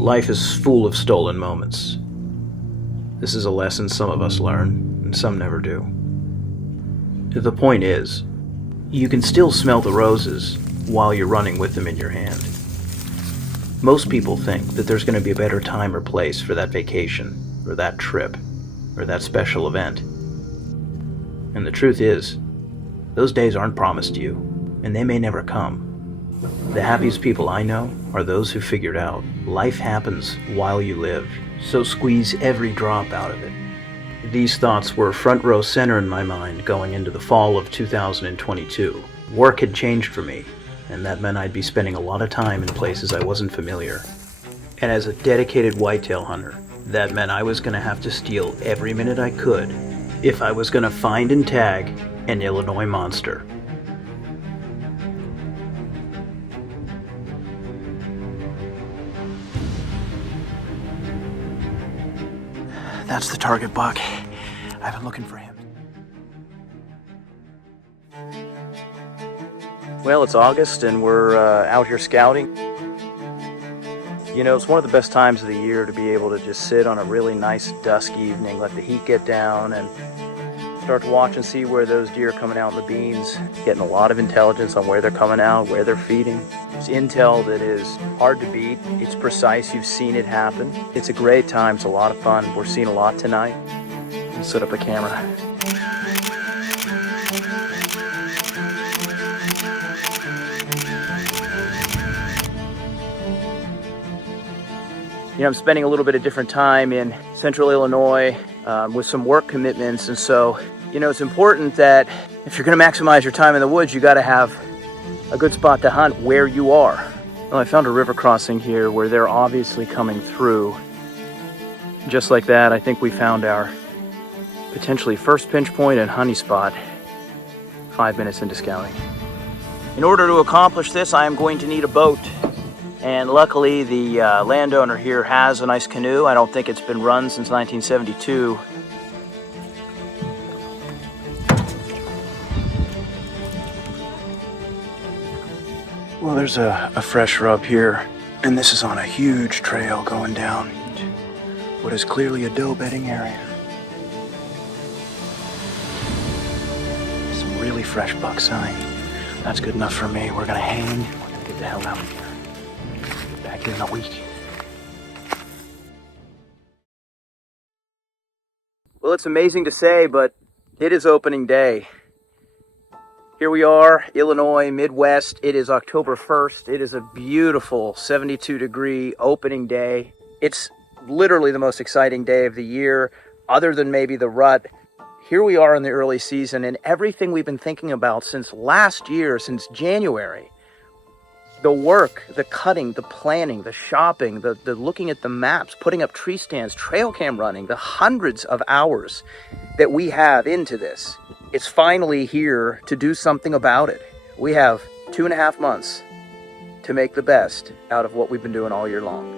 Life is full of stolen moments. This is a lesson some of us learn, and some never do. The point is, you can still smell the roses while you're running with them in your hand. Most people think that there's going to be a better time or place for that vacation, or that trip, or that special event. And the truth is, those days aren't promised you, and they may never come. The happiest people I know are those who figured out life happens while you live, so squeeze every drop out of it. These thoughts were front row center in my mind going into the fall of 2022. Work had changed for me, and that meant I'd be spending a lot of time in places I wasn't familiar. And as a dedicated whitetail hunter, that meant I was going to have to steal every minute I could if I was going to find and tag an Illinois monster. That's the target buck. I've been looking for him. Well, it's August and we're out here scouting. You know, it's one of the best times of the year to be able to just sit on a really nice dusk evening, let the heat get down, and start to watch and see where those deer are coming out in the beans. Getting a lot of intelligence on where they're coming out, where they're feeding. It's intel that is hard to beat. It's precise. You've seen it happen. It's a great time. It's a lot of fun. We're seeing a lot tonight. I'll set up a camera. You know, I'm spending a little bit of different time in central Illinois with some work commitments, and so, you know, it's important that if you're going to maximize your time in the woods, you got to have a good spot to hunt where you are. Well, I found a river crossing here where they're obviously coming through. Just like that, I think we found our potentially first pinch point and honey spot 5 minutes into scouting. In order to accomplish this, I am going to need a boat. And luckily, the landowner here has a nice canoe. I don't think it's been run since 1972. Well, there's a fresh rub here, and this is on a huge trail going down what is clearly a doe bedding area. Some really fresh buck sign. That's good enough for me. We're gonna hang. We're gonna get the hell out of here. Back in a week. Well, it's amazing to say, but it is opening day. Here we are, Illinois, Midwest. It is October 1st. It is a beautiful 72-degree opening day. It's literally the most exciting day of the year, other than maybe the rut. Here we are in the early season, and everything we've been thinking about since last year, since January, the work, the cutting, the planning, the shopping, the looking at the maps, putting up tree stands, trail cam running, the hundreds of hours that we have into this. It's finally here to do something about it. We have 2.5 months to make the best out of what we've been doing all year long.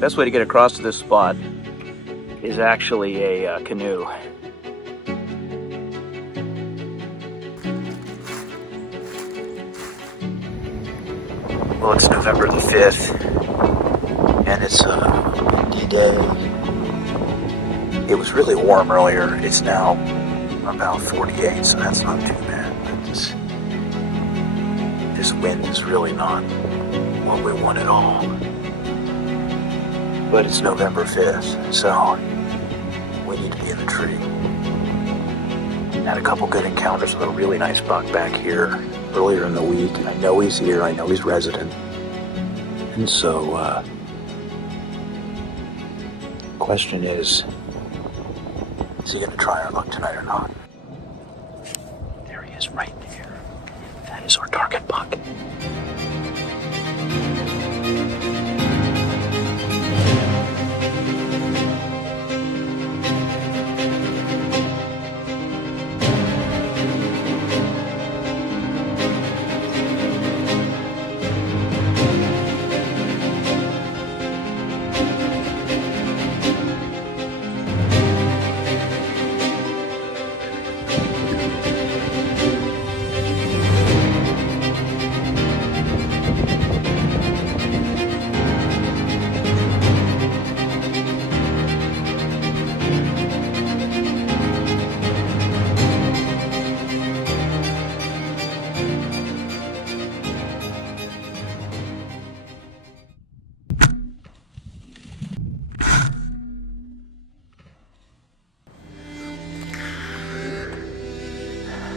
Best way to get across to this spot is actually a canoe. Well, it's November the 5th, and it's a windy day. It was really warm earlier. It's now about 48, so that's not too bad. But this wind is really not what we want at all. But it's November 5th, so we need to be in the tree. Had a couple good encounters with a really nice buck back here earlier in the week, and I know he's here, I know he's resident. And so, question is he gonna try our luck tonight or not? There he is right there. That is our target buck.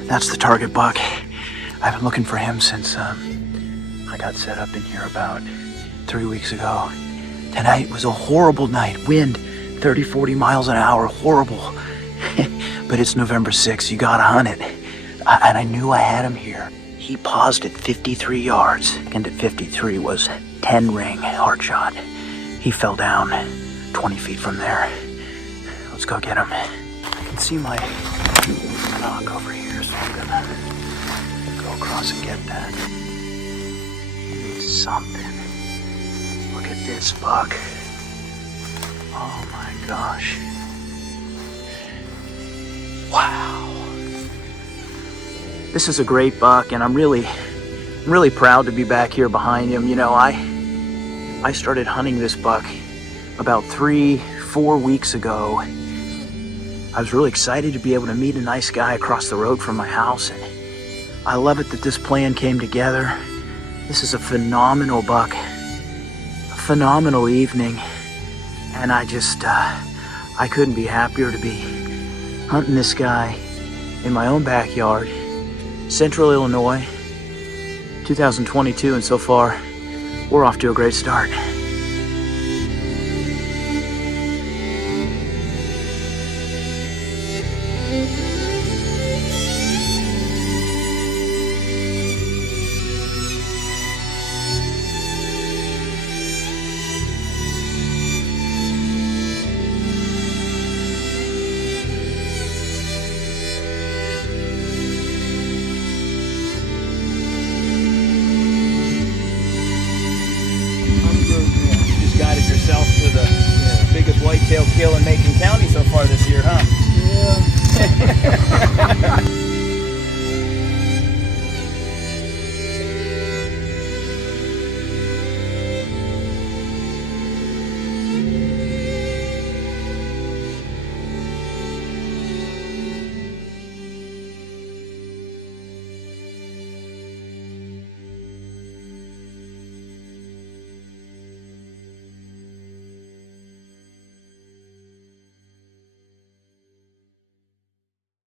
That's the target buck. I've been looking for him since I got set up in here about 3 weeks ago. Tonight was a horrible night. Wind 30, 40 miles an hour, horrible. But it's November 6th, you gotta hunt it. And I knew I had him here. He paused at 53 yards, and at 53 was 10 ring hard shot. He fell down 20 feet from there. Let's go get him. I can see my knock over here, so I'm gonna go across and get that. He's something. Look at this buck. Oh my gosh. Wow. This is a great buck, and I'm really proud to be back here behind him. You know, I started hunting this buck about 3-4 weeks ago. I was really excited to be able to meet a nice guy across the road from my house, and I love it that this plan came together. This is a phenomenal buck, a phenomenal evening, and I couldn't be happier to be hunting this guy in my own backyard, Central Illinois, 2022, and so far, we're off to a great start. To the biggest whitetail kill in Macon County so far this year, huh? Yeah.